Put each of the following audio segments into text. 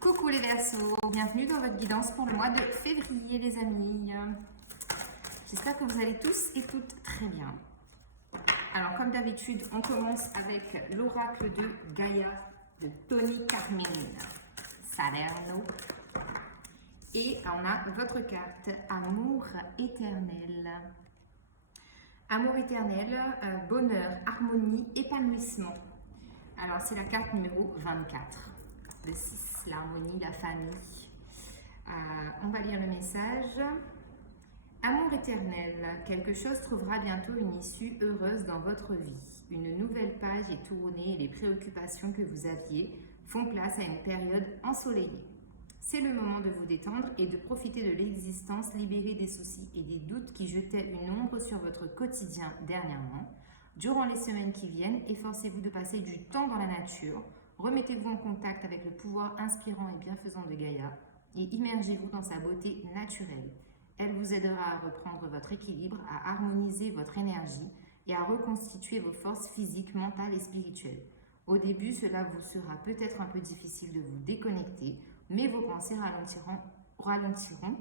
Coucou les Verseaux, bienvenue dans votre guidance pour le mois de février les amis. J'espère que vous allez tous et toutes très bien. Alors comme d'habitude, on commence avec l'oracle de Gaïa de Tony Carmine Salerno. Et on a votre carte Amour éternel. Amour éternel, bonheur, harmonie, épanouissement. Alors c'est la carte numéro 24. Le 6, l'harmonie, la famille. On va lire le message. Amour éternel, quelque chose trouvera bientôt une issue heureuse dans votre vie. Une nouvelle page est tournée et les préoccupations que vous aviez font place à une période ensoleillée. C'est le moment de vous détendre et de profiter de l'existence libérée des soucis et des doutes qui jetaient une ombre sur votre quotidien dernièrement. Durant les semaines qui viennent, efforcez-vous de passer du temps dans la nature. Remettez-vous en contact avec le pouvoir inspirant et bienfaisant de Gaïa et immergez-vous dans sa beauté naturelle. Elle vous aidera à reprendre votre équilibre, à harmoniser votre énergie et à reconstituer vos forces physiques, mentales et spirituelles. Au début, cela vous sera peut-être un peu difficile de vous déconnecter, mais vos pensées ralentiront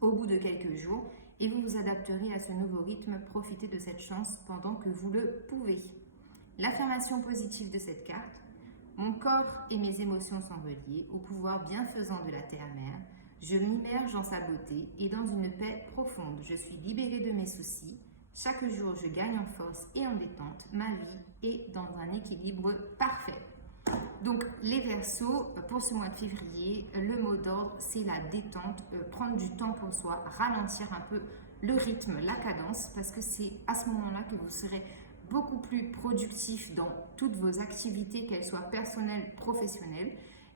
au bout de quelques jours et vous vous adapterez à ce nouveau rythme. Profitez de cette chance pendant que vous le pouvez. L'affirmation positive de cette carte: mon corps et mes émotions sont reliés au pouvoir bienfaisant de la terre-mère. Je m'immerge dans sa beauté et dans une paix profonde. Je suis libérée de mes soucis. Chaque jour, je gagne en force et en détente. Ma vie est dans un équilibre parfait. Donc, les Verseaux, pour ce mois de février, le mot d'ordre, c'est la détente, prendre du temps pour soi, ralentir un peu le rythme, la cadence, parce que c'est à ce moment-là que vous serez beaucoup plus productif dans toutes vos activités, qu'elles soient personnelles, professionnelles.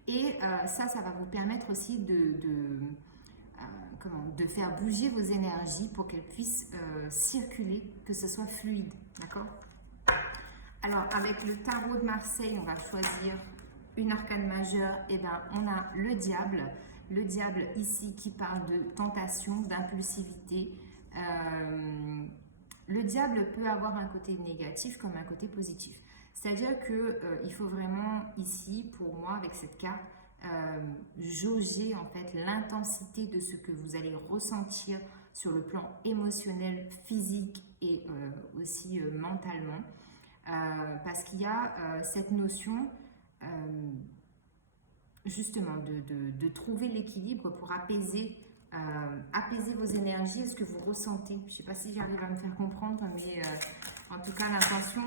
Et ça va vous permettre aussi de faire bouger vos énergies pour qu'elles puissent circuler, que ce soit fluide. D'accord? Alors, avec le tarot de Marseille, on va choisir une arcane majeure. Et bien, on a le diable. Le diable ici qui parle de tentation, d'impulsivité. Le diable peut avoir un côté négatif comme un côté positif. C'est-à-dire qu'il faut vraiment ici, pour moi, avec cette carte, jauger en fait l'intensité de ce que vous allez ressentir sur le plan émotionnel, physique et aussi mentalement. Parce qu'il y a cette notion justement de trouver l'équilibre pour apaiser vos énergies et ce que vous ressentez. Je ne sais pas si j'arrive à me faire comprendre, mais en tout cas l'intention,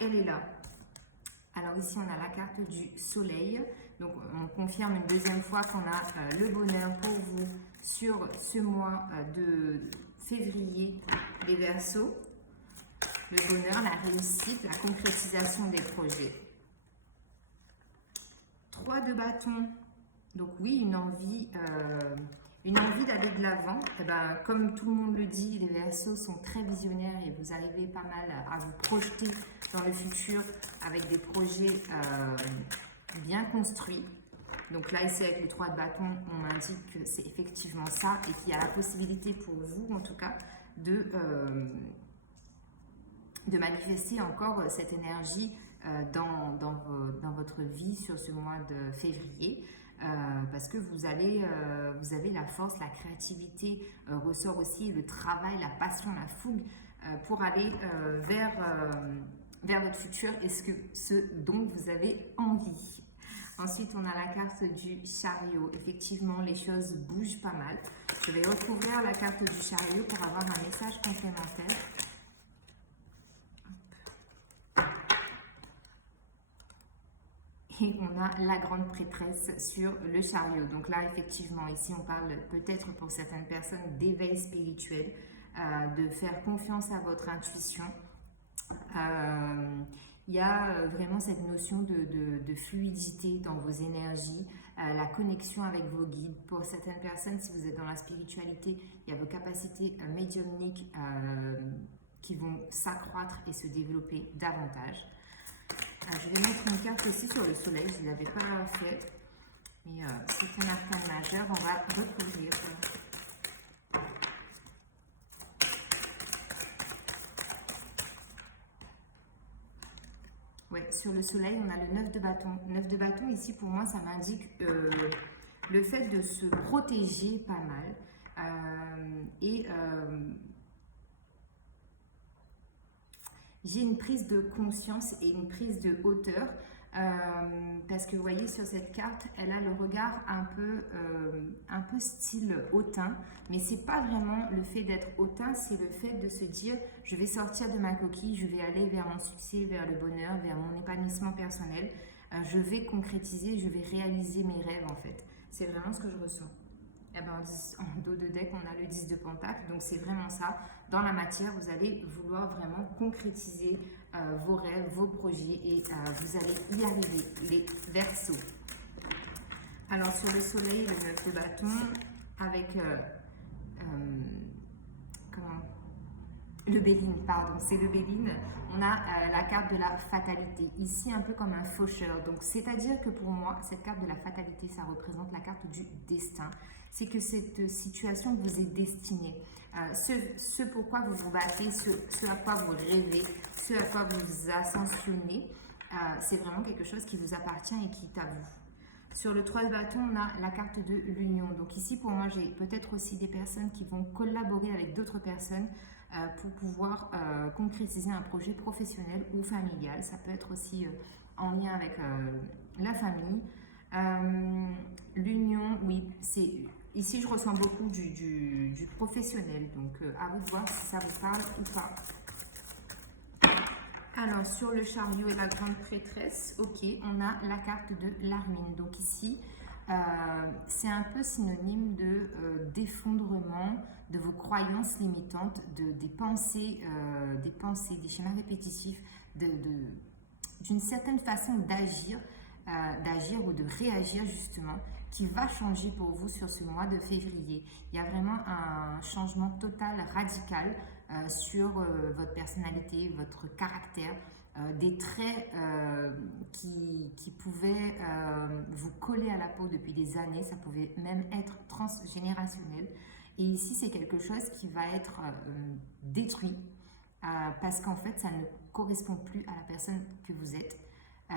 elle est là. Alors ici on a la carte du soleil, donc on confirme une deuxième fois qu'on a le bonheur pour vous sur ce mois de février, les Verseaux. Le bonheur, la réussite, la concrétisation des projets. 3 de bâton, donc oui, une envie d'aller de l'avant. Comme tout le monde le dit, les Verseaux sont très visionnaires et vous arrivez pas mal à vous projeter dans le futur avec des projets bien construits. Donc là, ici, avec les 3 de bâton, on indique que c'est effectivement ça et qu'il y a la possibilité pour vous, en tout cas, de manifester encore cette énergie dans votre vie sur ce mois de février. Parce que vous avez la force, la créativité, ressort aussi le travail, la passion, la fougue pour aller vers votre futur et ce dont vous avez envie. Ensuite, on a la carte du chariot. Effectivement, les choses bougent pas mal. Je vais recouvrir la carte du chariot pour avoir un message complémentaire. Et on a la grande prêtresse sur le chariot. Donc là, effectivement, ici, on parle peut-être pour certaines personnes d'éveil spirituel, de faire confiance à votre intuition. Il y a vraiment cette notion de fluidité dans vos énergies, la connexion avec vos guides. Pour certaines personnes, si vous êtes dans la spiritualité, il y a vos capacités médiumniques qui vont s'accroître et se développer davantage. Je vais mettre une carte aussi sur le soleil, je ne l'avais pas fait, mais c'est un arcane majeur, on va recouvrir. Ouais, sur le soleil, on a le 9 de bâton. 9 de bâton, ici, pour moi, ça m'indique le fait de se protéger pas mal. J'ai une prise de conscience et une prise de hauteur. Parce que vous voyez sur cette carte, elle a le regard un peu style hautain, mais c'est pas vraiment le fait d'être hautain, c'est le fait de se dire je vais sortir de ma coquille, je vais aller vers mon succès, vers le bonheur, vers mon épanouissement personnel, je vais concrétiser, je vais réaliser mes rêves en fait. C'est vraiment ce que je ressens. Eh ben, en dos de deck, on a le 10 de Pentacle, donc c'est vraiment ça. Dans la matière, vous allez vouloir vraiment concrétiser vos rêves, vos projets et vous allez y arriver, les Verseaux. Alors sur le soleil, le 9 de bâton, avec le Béline, pardon, c'est le Béline, on a la carte de la fatalité, ici un peu comme un faucheur. Donc c'est-à-dire que pour moi, cette carte de la fatalité, ça représente la carte du destin. C'est que cette situation vous est destinée. Ce pourquoi vous vous battez, ce à quoi vous rêvez, ce à quoi vous ascensionnez, c'est vraiment quelque chose qui vous appartient et qui est à vous. Sur le 3 de bâton, on a la carte de l'union. Donc ici, pour moi, j'ai peut-être aussi des personnes qui vont collaborer avec d'autres personnes pour pouvoir concrétiser un projet professionnel ou familial. Ça peut être aussi en lien avec la famille. L'union, oui, c'est... Ici, je ressens beaucoup du professionnel, donc à vous de voir si ça vous parle ou pas. Alors, sur le chariot et la grande prêtresse, ok, on a la carte de l'Armine. Donc ici, c'est un peu synonyme de d'effondrement de vos croyances limitantes, des pensées, des schémas répétitifs, d'une certaine façon d'agir ou de réagir justement, qui va changer pour vous sur ce mois de février. Il y a vraiment un changement total, radical sur votre personnalité, votre caractère, des traits qui pouvaient vous coller à la peau depuis des années, ça pouvait même être transgénérationnel. Et ici, c'est quelque chose qui va être détruit parce qu'en fait, ça ne correspond plus à la personne que vous êtes.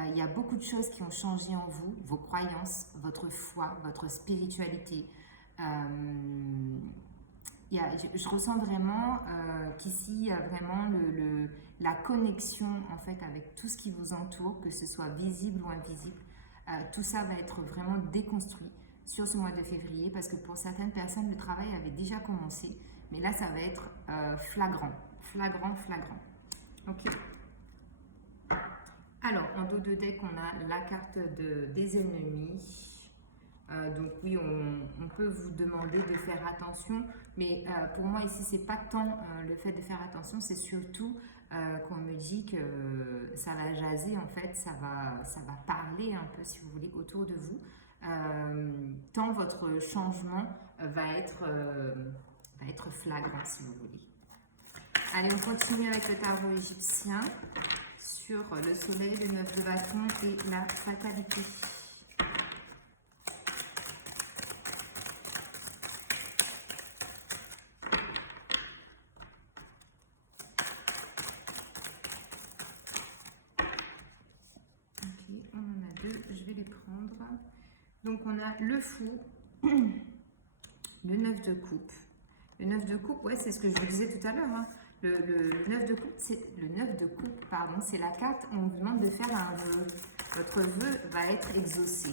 Il y a beaucoup de choses qui ont changé en vous, vos croyances, votre foi, votre spiritualité. Je ressens vraiment qu'ici, il y a vraiment la connexion en fait, avec tout ce qui vous entoure, que ce soit visible ou invisible. Tout ça va être vraiment déconstruit sur ce mois de février parce que pour certaines personnes, le travail avait déjà commencé. Mais là, ça va être flagrant. Ok. Alors, en dos de deck, on a la carte des ennemis. Donc oui, on peut vous demander de faire attention, mais pour moi ici, c'est pas tant le fait de faire attention, c'est surtout qu'on me dit que ça va jaser, en fait, ça va parler un peu, si vous voulez, autour de vous, tant votre changement va être flagrant, si vous voulez. Allez, on continue avec le tarot égyptien sur le soleil, le 9 de bâton et la fatalité. Ok, on en a deux, je vais les prendre. Donc on a le fou, le 9 de coupe. Le 9 de coupe, ouais, c'est ce que je vous disais tout à l'heure. Hein. Le 9 de coupe, c'est la carte où on vous demande de faire un vœu. Votre vœu va être exaucé.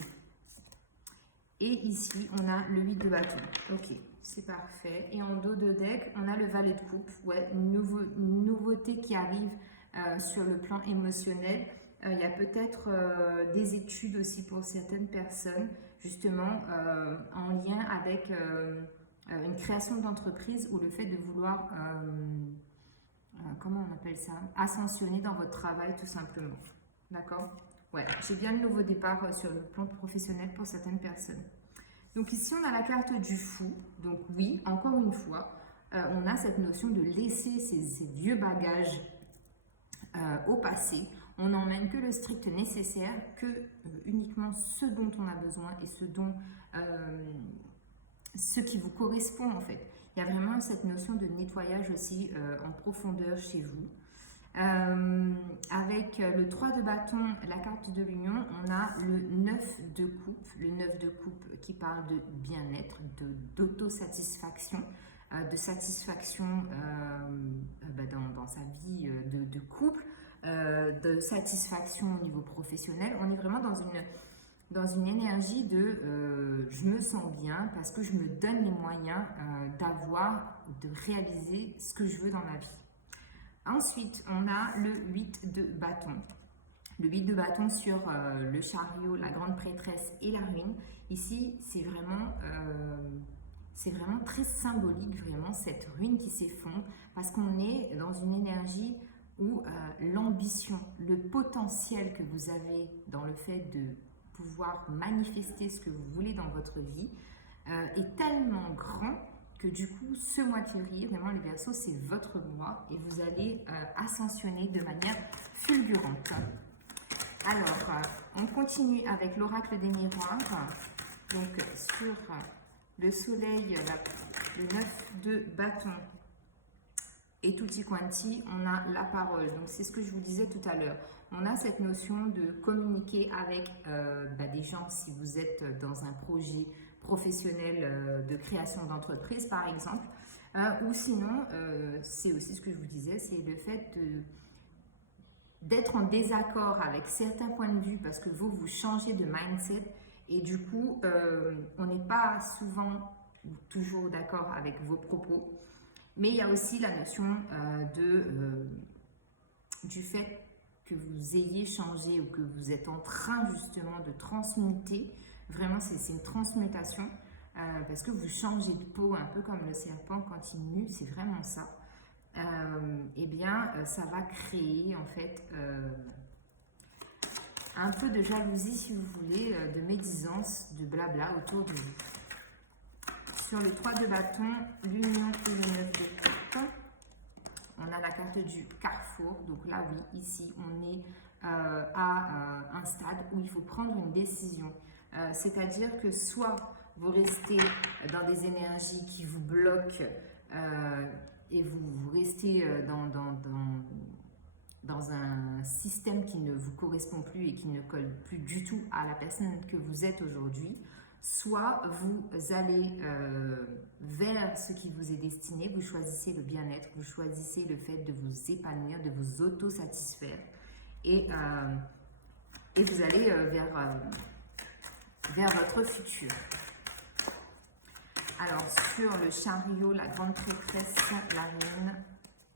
Et ici, on a le 8 de bâton. Ok, c'est parfait. Et en dos de deck, on a le valet de coupe. Ouais, une nouveauté qui arrive sur le plan émotionnel. Il y a peut-être des études aussi pour certaines personnes, justement, en lien avec une création d'entreprise ou le fait de vouloir... comment on appelle ça? Ascensionner dans votre travail, tout simplement. D'accord? Ouais, j'ai bien le nouveau départ sur le plan professionnel pour certaines personnes. Donc ici, on a la carte du fou. Donc oui, encore une fois, on a cette notion de laisser ces vieux bagages au passé. On n'emmène que le strict nécessaire, que uniquement ce dont on a besoin et ce qui vous correspond en fait. Il y a vraiment cette notion de nettoyage aussi en profondeur chez vous. Avec le 3 de bâton, la carte de l'union, on a le 9 de coupe. Le 9 de coupe qui parle de bien-être, d'autosatisfaction, de satisfaction dans sa vie de couple, de satisfaction au niveau professionnel. On est vraiment dans une énergie de je me sens bien parce que je me donne les moyens de réaliser ce que je veux dans ma vie. Ensuite, on a le 8 de bâton. Le 8 de bâton sur le chariot, la grande prêtresse et la ruine. Ici, c'est vraiment très symbolique, vraiment, cette ruine qui s'effondre, parce qu'on est dans une énergie où l'ambition, le potentiel que vous avez dans le fait de pouvoir manifester ce que vous voulez dans votre vie est tellement grand que du coup, ce mois de février, vraiment les Verseaux, c'est votre mois et vous allez ascensionner de manière fulgurante. Alors, on continue avec l'oracle des miroirs. Donc, sur le soleil, le 9 de bâton et tutti quanti, on a la parole. Donc, c'est ce que je vous disais tout à l'heure. On a cette notion de communiquer avec des gens si vous êtes dans un projet professionnel de création d'entreprise, par exemple. Ou sinon, c'est aussi ce que je vous disais, c'est le fait d'être en désaccord avec certains points de vue parce que vous changez de mindset et du coup, on n'est pas souvent ou toujours d'accord avec vos propos. Mais il y a aussi la notion du fait que vous ayez changé ou que vous êtes en train justement de transmuter. Vraiment, c'est une transmutation parce que vous changez de peau, un peu comme le serpent quand il mue, c'est vraiment ça. Ça va créer en fait un peu de jalousie, si vous voulez, de médisance, de blabla autour de vous. Sur le 3 de bâton, l'union et le 9 de coupe, on a la carte du carrefour. Donc là, oui, ici, on est à un stade où il faut prendre une décision. C'est-à-dire que soit vous restez dans des énergies qui vous bloquent et vous restez dans un système qui ne vous correspond plus et qui ne colle plus du tout à la personne que vous êtes aujourd'hui, soit vous allez vers ce qui vous est destiné, vous choisissez le bien-être, vous choisissez le fait de vous épanouir, de vous auto-satisfaire et vous allez vers votre futur. Alors, sur le chariot, la grande prêtresse, la reine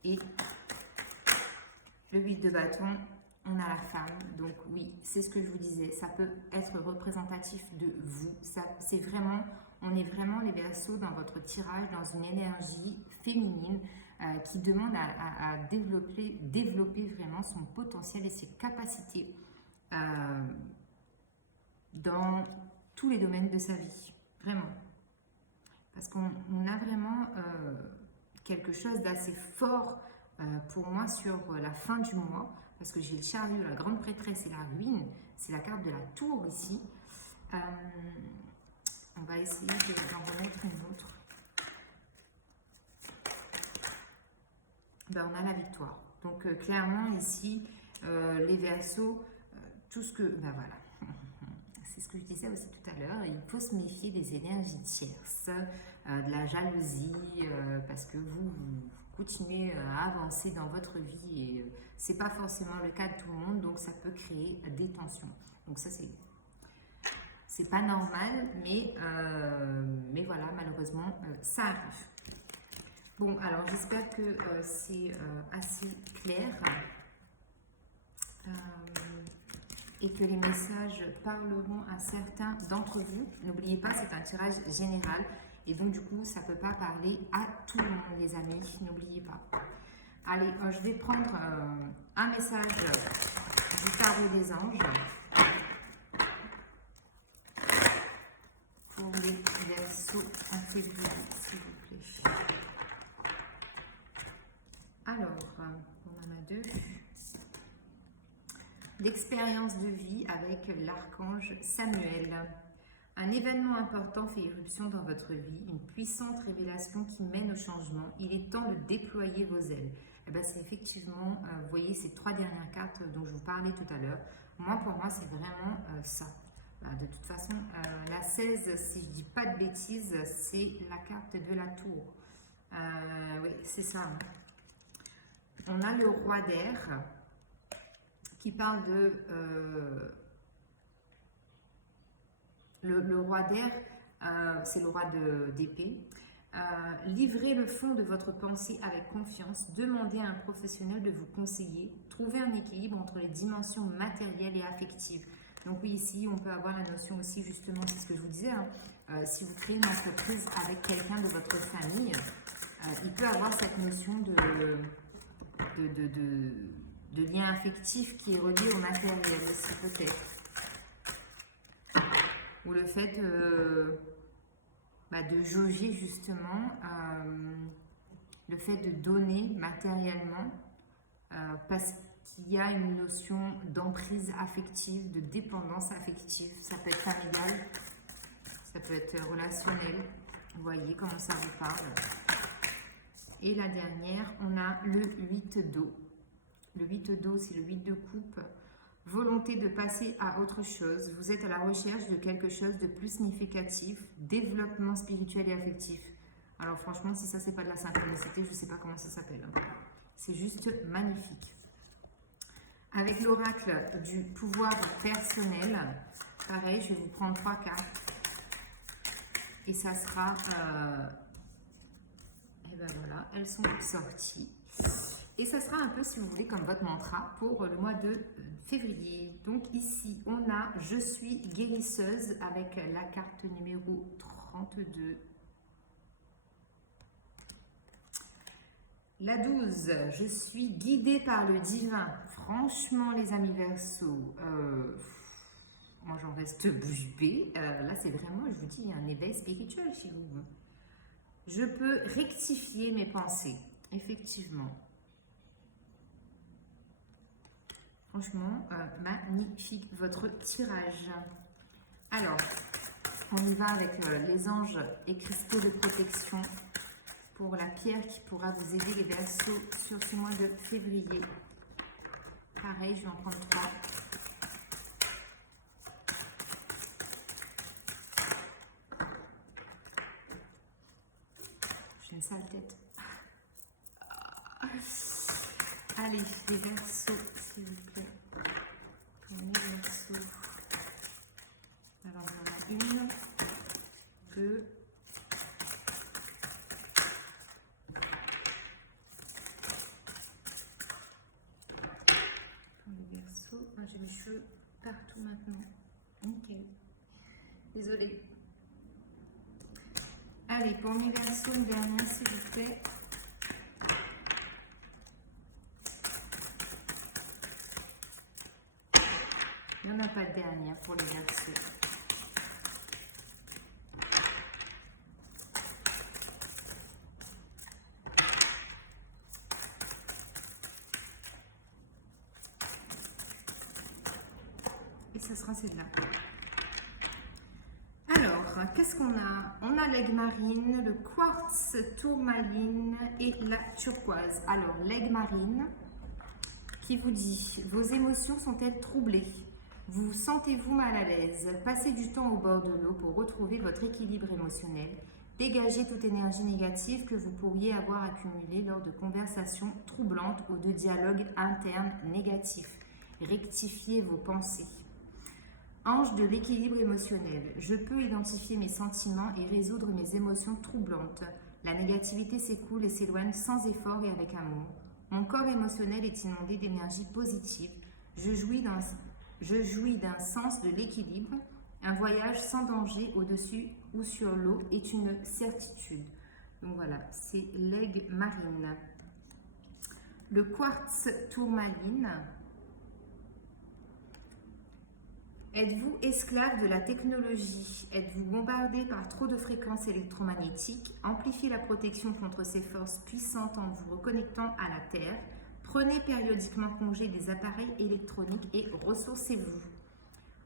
et le 8 de bâton, on a la femme. Donc oui, c'est ce que je vous disais, ça peut être représentatif de vous. C'est vraiment, on est vraiment les Verseaux dans votre tirage, dans une énergie féminine qui demande à développer vraiment son potentiel et ses capacités dans tous les domaines de sa vie, vraiment. Parce qu'on a vraiment quelque chose d'assez fort pour moi sur la fin du mois, parce que j'ai le chariot, la grande prêtresse et la ruine, c'est la carte de la tour ici. On va essayer d'en remettre une autre. On a la victoire. Donc clairement ici, les Verseaux, tout ce que... voilà. C'est ce que je disais aussi tout à l'heure, il faut se méfier des énergies tierces, de la jalousie, parce que vous continuez à avancer dans votre vie et c'est pas forcément le cas de tout le monde, donc ça peut créer des tensions. Donc ça c'est pas normal, mais voilà, malheureusement ça arrive. Bon, alors j'espère que c'est assez clair. Et que les messages parleront à certains d'entre vous. N'oubliez pas, c'est un tirage général et donc du coup, ça ne peut pas parler à tout le monde, les amis. N'oubliez pas. Allez, je vais prendre un message du tarot des anges pour les Verseaux en février, s'il vous plaît. Alors, on en a deux. L'expérience de vie avec l'archange Samuel. Un événement important fait irruption dans votre vie, une puissante révélation qui mène au changement. Il est temps de déployer vos ailes. eh ben, c'est effectivement, vous voyez, ces 3 dernières cartes dont je vous parlais tout à l'heure. Moi, pour moi, c'est vraiment ça. Bah, de toute façon, la 16, si je dis pas de bêtises, c'est la carte de la tour. Oui, c'est ça. Hein. On a le roi d'air qui parle de... le roi d'air, c'est le roi d'épée. Livrez le fond de votre pensée avec confiance, demandez à un professionnel de vous conseiller, trouvez un équilibre entre les dimensions matérielles et affectives. Donc oui, ici, on peut avoir la notion aussi, justement, c'est ce que je vous disais, hein, si vous créez une entreprise avec quelqu'un de votre famille, il peut avoir cette notion de lien affectif qui est relié au matériel aussi, peut-être. Ou le fait de jauger justement le fait de donner matériellement parce qu'il y a une notion d'emprise affective, de dépendance affective. Ça peut être familial, ça peut être relationnel. Vous voyez comment ça vous parle. Et la dernière, on a le 8 d'eau. Le 8 d'eau, c'est le 8 de coupe. Volonté de passer à autre chose. Vous êtes à la recherche de quelque chose de plus significatif. Développement spirituel et affectif. Alors franchement, si ça, c'est pas de la synchronicité, je ne sais pas comment ça s'appelle. C'est juste magnifique. Avec l'oracle du pouvoir personnel, pareil, je vais vous prendre 3 cartes. Et ça sera... et ben voilà, elles sont sorties. Et ça sera un peu, si vous voulez, comme votre mantra pour le mois de février. Donc ici, on a « Je suis guérisseuse » avec la carte numéro 32. La 12, « Je suis guidée par le divin ». Franchement, les amis Verseaux, moi j'en reste bouche bée. Là, c'est vraiment, je vous dis, il y a un éveil spirituel chez vous. Je peux rectifier mes pensées, effectivement. Franchement, magnifique votre tirage. Alors, on y va avec les anges et cristaux de protection pour la pierre qui pourra vous aider les Verseaux sur ce mois de février. Pareil, je vais en prendre 3. J'ai une sale tête. Allez, les Verseaux, s'il vous plaît. Pour les Verseaux. Alors, on en a 1, 2. Pour les Verseaux, j'ai les cheveux partout maintenant. Nickel. Désolée. Allez, pour mes Verseaux, une dernière, s'il vous plaît. Il n'y en a pas de dernière pour les Verseaux. Et ce sera celle-là. Alors, qu'est-ce qu'on a? On a l'aigle marine, le quartz tourmaline et la turquoise. Alors, l'aigle marine qui vous dit « Vos émotions sont-elles troublées ? Vous sentez-vous mal à l'aise? Passez du temps au bord de l'eau pour retrouver votre équilibre émotionnel. Dégagez toute énergie négative que vous pourriez avoir accumulée lors de conversations troublantes ou de dialogues internes négatifs. Rectifiez vos pensées. Ange de l'équilibre émotionnel. Je peux identifier mes sentiments et résoudre mes émotions troublantes. La négativité s'écoule et s'éloigne sans effort et avec amour. Mon corps émotionnel est inondé d'énergie positive. Je jouis d'un sens de l'équilibre. Un voyage sans danger au-dessus ou sur l'eau est une certitude. Donc voilà, c'est l'aigle marine. Le quartz tourmaline. Êtes-vous esclave de la technologie? Êtes-vous bombardé par trop de fréquences électromagnétiques? Amplifiez la protection contre ces forces puissantes en vous reconnectant à la Terre. Prenez périodiquement congé des appareils électroniques et ressourcez-vous.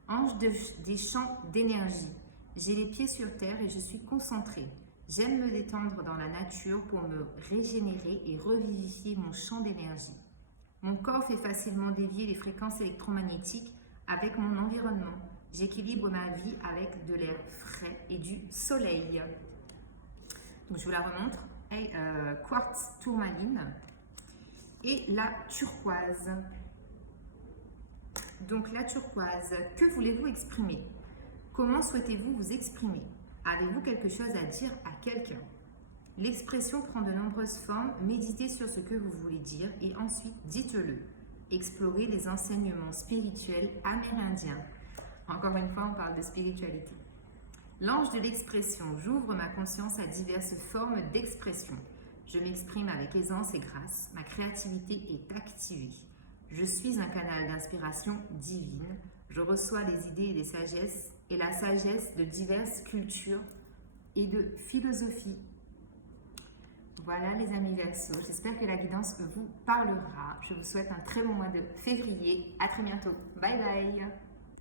Ange des champs d'énergie. J'ai les pieds sur terre et je suis concentrée. J'aime me détendre dans la nature pour me régénérer et revivifier mon champ d'énergie. Mon corps fait facilement dévier les fréquences électromagnétiques avec mon environnement. J'équilibre ma vie avec de l'air frais et du soleil. Donc je vous la remontre. Quartz tourmaline et la turquoise. Donc la turquoise, que voulez-vous exprimer? Comment souhaitez-vous vous exprimer? Avez-vous quelque chose à dire à quelqu'un? L'expression prend de nombreuses formes. Méditez sur ce que vous voulez dire et ensuite dites-le. Explorez les enseignements spirituels amérindiens. Encore une fois, on parle de spiritualité. L'ange de l'expression, j'ouvre ma conscience à diverses formes d'expression. Je m'exprime avec aisance et grâce. Ma créativité est activée. Je suis un canal d'inspiration divine. Je reçois les idées et les sagesses et la sagesse de diverses cultures et de philosophies. Voilà les amis Verseau, j'espère que la guidance vous parlera. Je vous souhaite un très bon mois de février. À très bientôt. Bye bye.